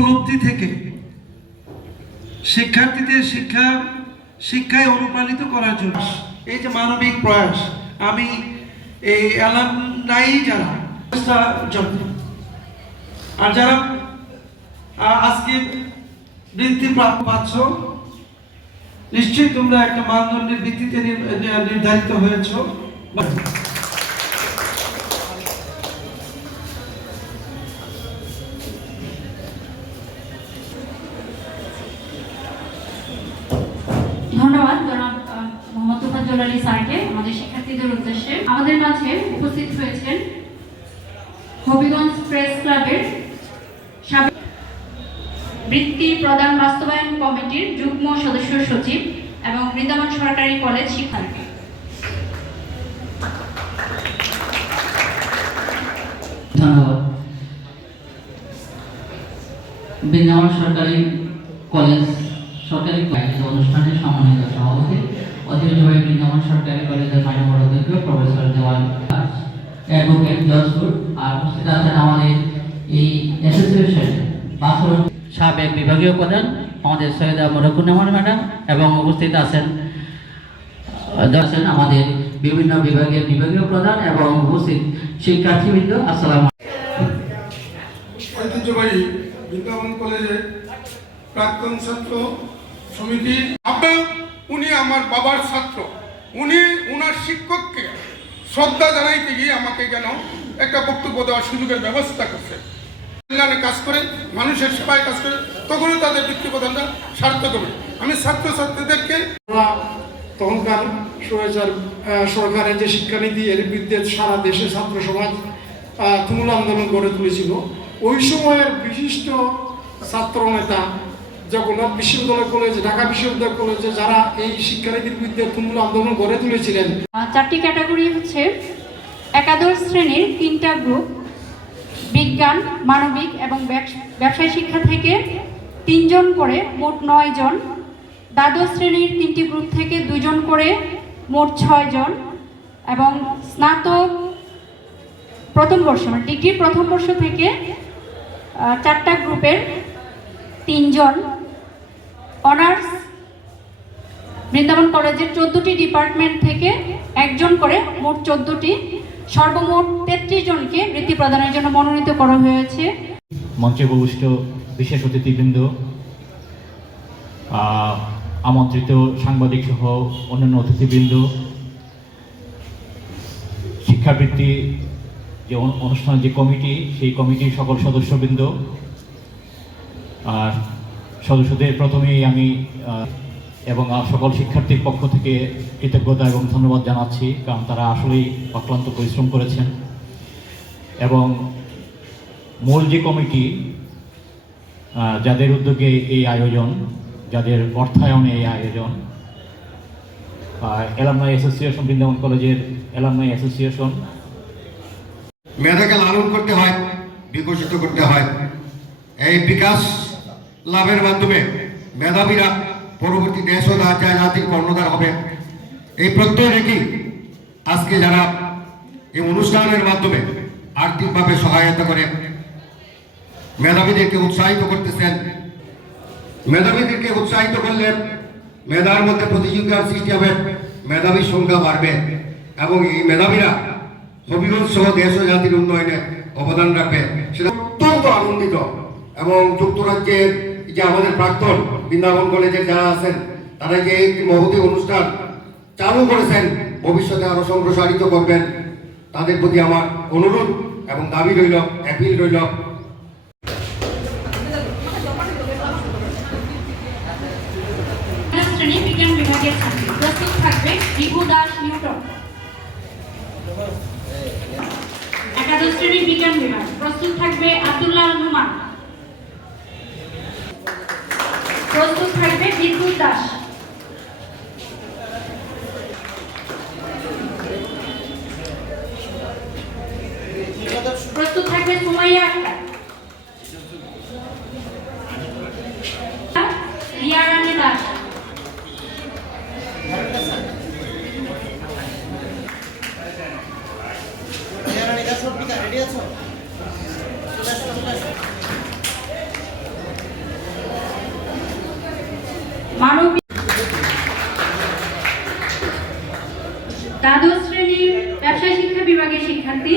উপলব্ধি থেকে শিক্ষার্থীদের শিক্ষা, শিক্ষায় অনুপ্রাণিত করার জন্য। এই যে মানবিক প্রয়াস, আমি এই অ্যালামনাই যারা আর যারা আজকে বৃত্তি প্রাপ্ত পাচ্ছ, নিশ্চয়ই তোমরা একটা মানদণ্ডের ভিত্তিতে নির্ধারিত হয়েছ। মোহাম্মদ আলী স্যারকে, আমাদের শিক্ষার্থীদের উদ্দেশ্যে। আমাদের মাঝে উপস্থিত হয়েছেন হবিগঞ্জ প্রেস ক্লাবের সাবেক বৃত্তি প্রদান বাস্তবায়ন কমিটির যুগ্ম সদস্য সচিব এবং বৃন্দাবন সরকারি কলেজ শিক্ষার্থী। বৃন্দাবন সরকারি কলেজ সরকারি আয়োজিত অনুষ্ঠানের সম্মানিত সভাপতি ঐতিহ্যবাহী বৃন্দাবন সরকারি কলেজের মানব অধ্যক্ষ প্রফেসর দেওয়ান অ্যাডভোকেট জজপুর আর উপস্থিত আছেন আমাদের এই অ্যাসোসিয়েশন বাসর সাবেক বিভাগীয় প্রধান আমাদের সৈয়দা মরকুন্নামান ম্যাডাম এবং উপস্থিত আছেন আছেন আমাদের বিভিন্ন বিভাগের বিভাগীয় প্রধান এবং উপস্থিত শিক্ষার্থীবৃন্দ, আসসালাম ঐতিহ্যবাহী বৃন্দাবন কলেজে প্রাক্তন ছাত্র আব্বা উনি আমার বাবার ছাত্র। উনি ওনার শিক্ষককে শ্রদ্ধা জানাইতে গিয়ে আমাকে কেন একটা বক্তব্য দেওয়ার সুযোগের ব্যবস্থা করছে। কল্যাণে কাজ করে, মানুষের সেবায় কাজ করে, তখনও তাদের বৃত্তি প্রদানটা সার্থক হবে। আমি ছাত্রছাত্রীদেরকে তখনকার স্বৈরাচার সরকারের যে শিক্ষানীতি, এর বিরুদ্ধে সারা দেশে ছাত্র সমাজ তুমুল আন্দোলন গড়ে তুলেছিল। ওই সময়ের বিশিষ্ট ছাত্র নেতা জগন্নাথ বিশ্ববিদ্যালয় কলেজ, ঢাকা বিশ্ববিদ্যালয় কলেজে যারা এই শিক্ষানীতির বিরুদ্ধে তুমুল আন্দোলন গড়ে তুলেছিলেন। চারটি ক্যাটাগরি হচ্ছে একাদশ শ্রেণির তিনটা গ্রুপ বিজ্ঞান, মানবিক এবং ব্যবস- ব্যবসায় শিক্ষা থেকে তিনজন করে মোট নয় জন দ্বাদশ শ্রেণির তিনটি গ্রুপ থেকে দুজন করে মোট ছয় জন এবং স্নাতক প্রথম বর্ষ মানে ডিগ্রি প্রথম বর্ষ থেকে চারটা গ্রুপের তিনজন। অনার্স বৃন্দাবন কলেজের চোদ্দটি ডিপার্টমেন্ট থেকে একজন করে মোট চোদ্দটি। সর্বমোট তেত্রিশ জনকে বৃত্তি প্রদানের জন্য মনোনীত করা হয়েছে। মঞ্চে উপবিষ্ট বিশেষ অতিথিবৃন্দ আমন্ত্রিত সাংবাদিক সহ অন্যান্য অতিথিবৃন্দ, শিক্ষাবৃত্তি যে অনু- অনুষ্ঠানের যে কমিটি, সেই কমিটির সকল সদস্যবৃন্দ, আর সদস্যদের প্রথমেই আমি এবং সকল শিক্ষার্থীর পক্ষ থেকে কৃতজ্ঞতা এবং ধন্যবাদ জানাচ্ছি, কারণ তারা আসলেই অক্লান্ত পরিশ্রম করেছেন। এবং মূল যে কমিটি যাদের উদ্যোগে এই আয়োজন, যাদের অর্থায়নে এই আয়োজন এলামনাই অ্যাসোসিয়েশন, বৃন্দাবন কলেজের এলামনাই অ্যাসোসিয়েশন। মেধাকে লালন করতে হয়, বিকশিত করতে হয়। এই বিকাশ লাভের মাধ্যমে মেধাবীরা পরবর্তী দেশ ও জাতির কর্ণধার হবে। এই প্রত্যয় রেখে আজকে যারা এই অনুষ্ঠানের মাধ্যমে আর্থিকভাবে সহায়তা করে মেধাবীদেরকে উৎসাহিত করতেছেন, মেধাবীদেরকে উৎসাহিত করলে মেধার মধ্যে প্রতিযোগিতার সৃষ্টি হবে, মেধাবীর সংখ্যা বাড়বে এবং এই মেধাবীরা হবিগঞ্জ সহ দেশ ও জাতির উন্নয়নে অবদান রাখবে। সেটা অত্যন্ত আনন্দিত এবং যুক্তরাজ্যের যে আমাদের প্রাক্তন বৃন্দাবন কলেজের যারা আছেন, তারা যে একটি মহতি অনুষ্ঠান চালু করেছেন, ভবিষ্যতে আরও সম্প্রসারিত করবেন, তাদের প্রতি আমার অনুরোধ এবং দাবি রইল, অ্যাপিল রইল। বিজ্ঞান বিভাগের প্রস্তুত থাকবে দাস নিউটন একাদশ শ্রেণি বিজ্ঞান বিভাগ প্রস্তুত থাকবে আব্দুল্লাহ নুমান প্রস্তুত থাকবে বিদ্যুৎ দাস। প্রস্তুত থাকবে সুমাইয়া আক্তার। মানবিক দ্বাদশ শ্রেণির ব্যবসায় শিক্ষা বিভাগের শিক্ষার্থী